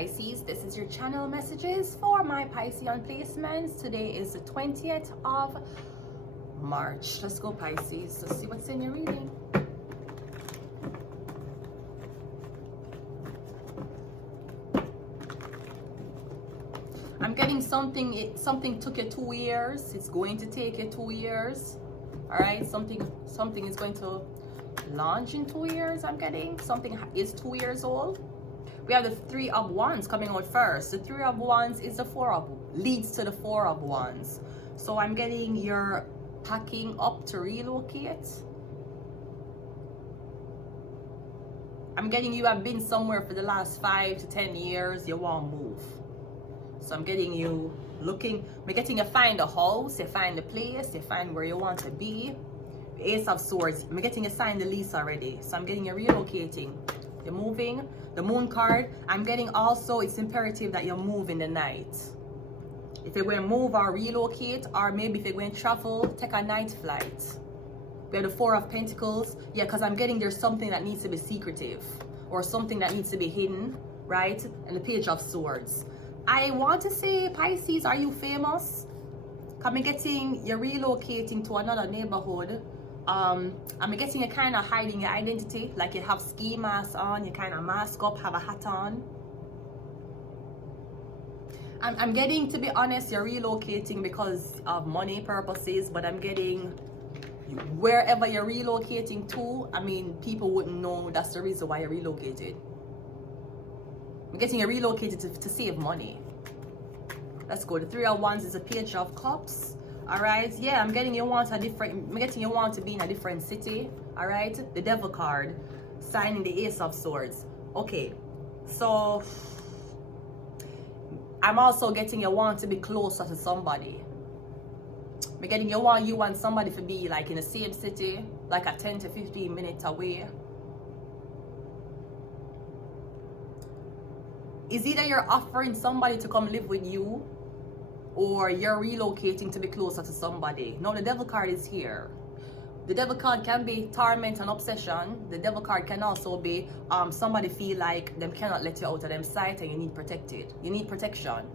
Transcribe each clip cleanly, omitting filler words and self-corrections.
Pisces, this is your channel messages for my Piscean placements. Today is the 20th of March. Let's go Pisces. Let's see what's in your reading. I'm getting something took you 2 years. It's going to take you 2 years. All right, something is going to launch in 2 years. I'm getting something is 2 years old. We have the 3 of Wands coming out first. The 3 of Wands is the leads to the 4 of Wands. So I'm getting you're packing up to relocate. I'm getting you have been somewhere for the last 5 to 10 years. You want to move. So I'm getting you looking. I'm getting you find a house. You find a place. You find where you want to be. Ace of Swords. I'm getting you signed the lease already. So I'm getting you relocating. You're moving. The Moon card, I'm getting also it's imperative that you move in the night. If you're going to move or relocate, or maybe if you're going to travel, take a night flight. We have the 4 of Pentacles. Yeah, because I'm getting there's something that needs to be secretive or something that needs to be hidden, right? And the Page of Swords. I want to say, Pisces, are you famous? I'm getting you're relocating to another neighborhood. I'm getting you kind of hiding your identity, like you have ski masks on, you kind of mask up, have a hat on. I'm getting, to be honest, you're relocating because of money purposes, but I'm getting wherever you're relocating to, I mean, people wouldn't know that's the reason why you're relocated. I'm getting you relocated to save money. Let's go. The 3 of Wands is a Page of Cups. All right, yeah, I'm getting you want to be in a different city. All right, the Devil card, signing the Ace of Swords. Okay, so I'm also getting you want to be closer to somebody. I'm getting you want somebody to be like in the same city, like a 10 to 15 minutes away. Is either you're offering somebody to come live with you, or you're relocating to be closer to somebody. No, the Devil card is here. The Devil card can be torment and obsession. The Devil card can also be somebody feel like them cannot let you out of them sight and you need protected. You need protection.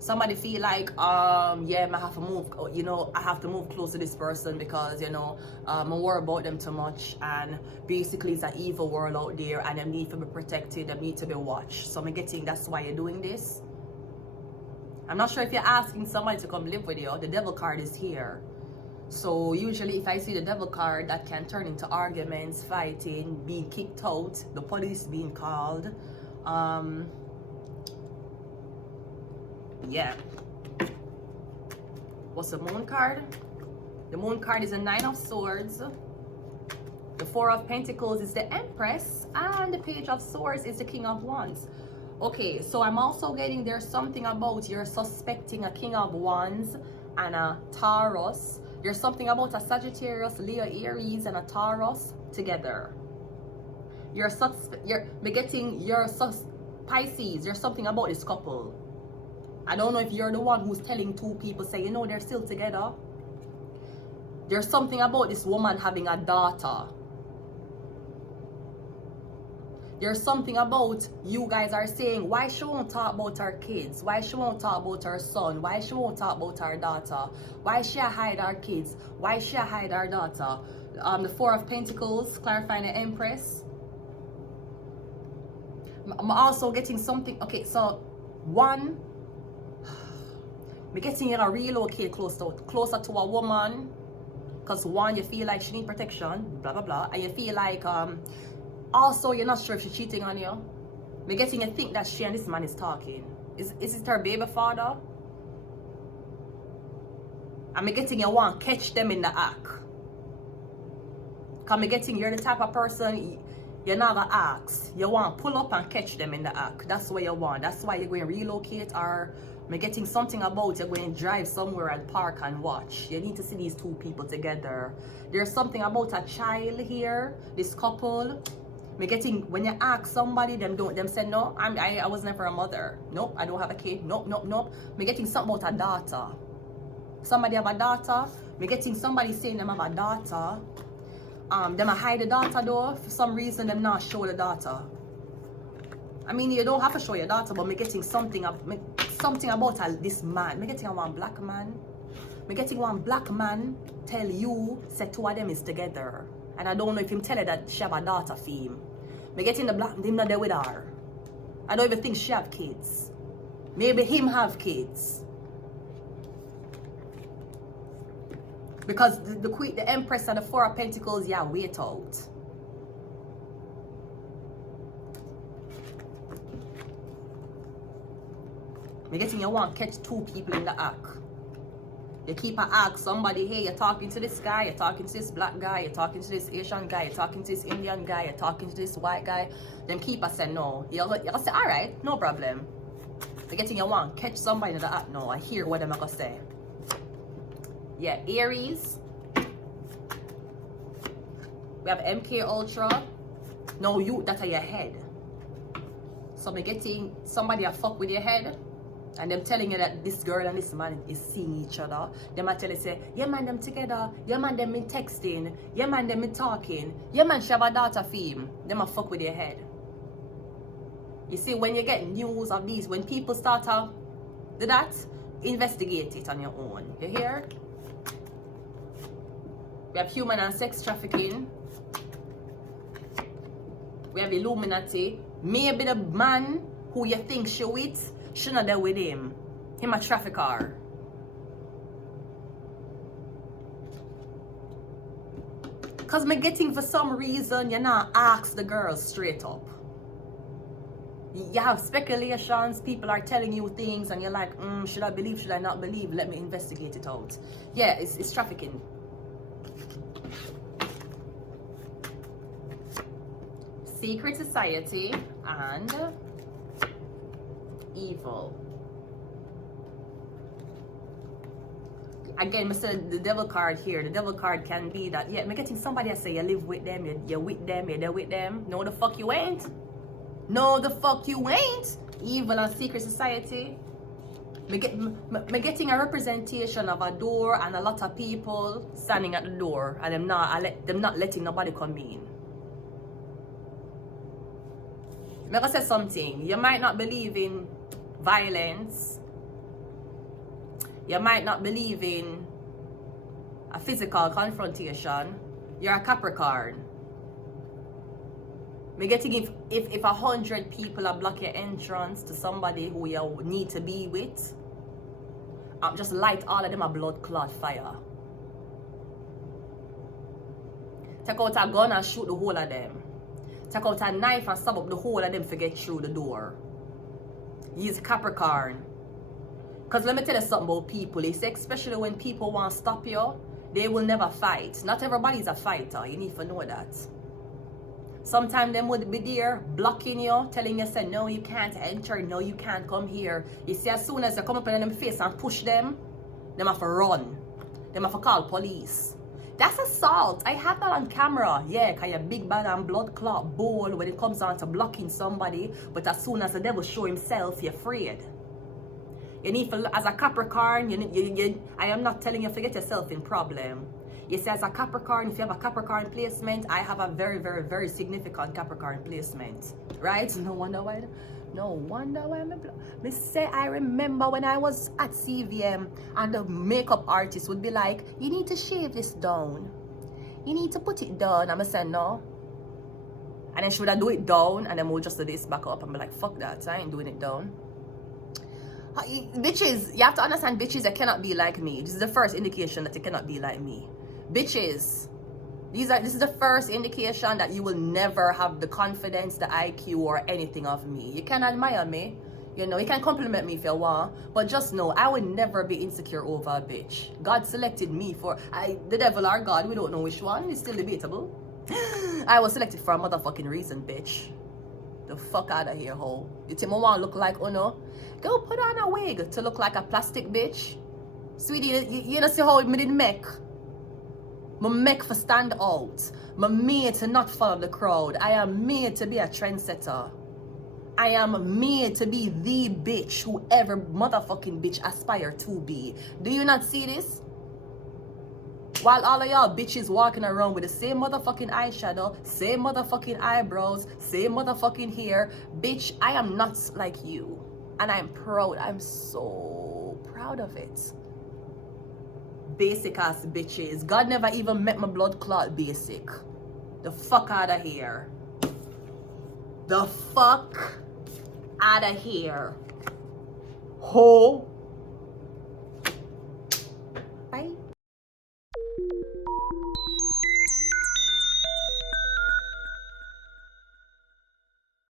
Somebody feel like yeah, I have to move, you know, I have to move close to this person because, you know, I worry about them too much, and basically it's an evil world out there and they need to be protected, they need to be watched. So I'm getting that's why you're doing this. I'm not sure if you're asking somebody to come live with you. The Devil card is here. So usually if I see the Devil card, that can turn into arguments, fighting, being kicked out, the police being called. Yeah. What's the Moon card? The Moon card is a 9 of Swords. The 4 of Pentacles is the Empress. And the Page of Swords is the King of Wands. Okay, so I'm also getting there's something about you're suspecting a King of Wands and a Taurus. There's something about a Sagittarius, Leo, Aries, and a Taurus together. Pisces, there's something about this couple. I don't know if you're the one who's telling 2 people, say, you know, they're still together. There's something about this woman having a daughter. There's something about you guys are saying, why she won't talk about her kids? Why she won't talk about her son? Why she won't talk about her daughter? Why she hide her kids? Why she hide her daughter? The 4 of Pentacles, clarifying the Empress. I'm also getting something. Okay, so one, I'm getting you to relocate closer to a woman, because one, you feel like she needs protection, blah blah blah, and you feel like also you're not sure if she's cheating on you. I'm getting you think that she and this man is talking. Is it her baby father? I'm getting you want to catch them in the act. Because I'm getting you're the type of person you're not gonna ask. You want to pull up and catch them in the act. That's what you want. That's why you're going to relocate, or I'm getting something about you're going to drive somewhere and park and watch. You need to see these 2 people together. There's something about a child here, this couple. I'm getting when you ask somebody, them say no, I was never a mother. Nope, I don't have a kid. Nope. I'm getting something about a daughter. Somebody have a daughter. I'm getting somebody saying them have a daughter. Them hide the daughter though. For some reason, them not show the daughter. I mean, you don't have to show your daughter, but me getting something about this man. Me getting one black man. Me getting one black man tell you, say two of them is together. And I don't know if him tell her that she have a daughter for him. Me getting the black, him not there with her. I don't even think she have kids. Maybe him have kids. Because the queen, the Empress and the Four of Pentacles, yeah, wait out. Me getting you want to catch two people in the act. You keep a ask somebody, hey, you're talking to this guy, you're talking to this black guy, you're talking to this Asian guy, you're talking to this Indian guy, you're talking to this white guy. Them keep a say no. You'll say, all right, no problem. You're getting you want to catch somebody in the act now. I hear what I'm going to say. Yeah, Aries. We have MK Ultra. No, you, that are your head. So me getting somebody a fuck with your head. And them telling you that this girl and this man is seeing each other. Them might tell you, say, yeah man, them together. Yeah man, them in texting. Yeah man, them in talking. Yeah man, she have a daughter for him. Them a fuck with your head. You see, when you get news of these, when people start to do that, investigate it on your own. You hear? We have human and sex trafficking. We have Illuminati. Maybe the man who you think she with, she not there with him. Him a trafficker. Cause me getting for some reason you not ask the girl straight up. You have speculations, people are telling you things and you're like, should I believe, should I not believe? Let me investigate it out. Yeah, it's trafficking. Secret society and evil. Again, I said the devil card here. The devil card can be that, yeah, I'm getting somebody that say you live with them, you're with them, you're there with them. No, the fuck you ain't. No, the fuck you ain't. Evil and secret society. Me getting a representation of a door and a lot of people standing at the door and them not letting nobody come in. I'm gonna say something. You might not believe in violence. You might not believe in a physical confrontation. You're a Capricorn. Me getting if 100 people are block your entrance to somebody who you need to be with, just light all of them a blood clot fire. Take out a gun and shoot the whole of them. Take out a knife and stab up the whole of them to get through the door. He's Capricorn. Because let me tell you something about people. It's especially when people want to stop you, they will never fight. Not everybody's a fighter. You need to know that. Sometimes them would be there blocking you, telling you, say, no, you can't enter. No, you can't come here. You see, as soon as you come up in them face and push them have to run. Them have to call police. That's assault. I have that on camera. Yeah, because you're big bad and blood clot bowl when it comes down to blocking somebody. But as soon as the devil show himself, you're afraid. You need to, as a Capricorn, I am not telling you to get yourself in problem. You see, as a Capricorn, if you have a Capricorn placement, I have a very, very, very significant Capricorn placement. Right? No wonder why me say I remember when I was at CVM and the makeup artist would be like, you need to shave this down. You need to put it down. I'm saying no. And then she would do it down and then we'll just do this back up and be like, fuck that, I ain't doing it down. Bitches, you have to understand, bitches, they cannot be like me. This is the first indication that they cannot be like me. Bitches, this is the first indication that you will never have the confidence, the IQ, or anything of me. You can admire me, you know, you can compliment me if you want, but just know I will never be insecure over a bitch. God selected me for the devil or God, we don't know which one, it's still debatable. I was selected for a motherfucking reason, bitch. The fuck out of here, ho. You think I want to look like Uno? Go put on a wig to look like a plastic bitch. Sweetie, you know see how me did make? Me make for stand out. Me made to not follow the crowd. I am made to be a trendsetter. I am made to be the bitch who every motherfucking bitch aspire to be. Do you not see this? While all of y'all bitches walking around with the same motherfucking eyeshadow, same motherfucking eyebrows, same motherfucking hair. Bitch, I am not like you. And I'm proud. I'm so proud of it. Basic ass bitches. God never even met my blood clot basic. The fuck out of here. The fuck out of here. Ho.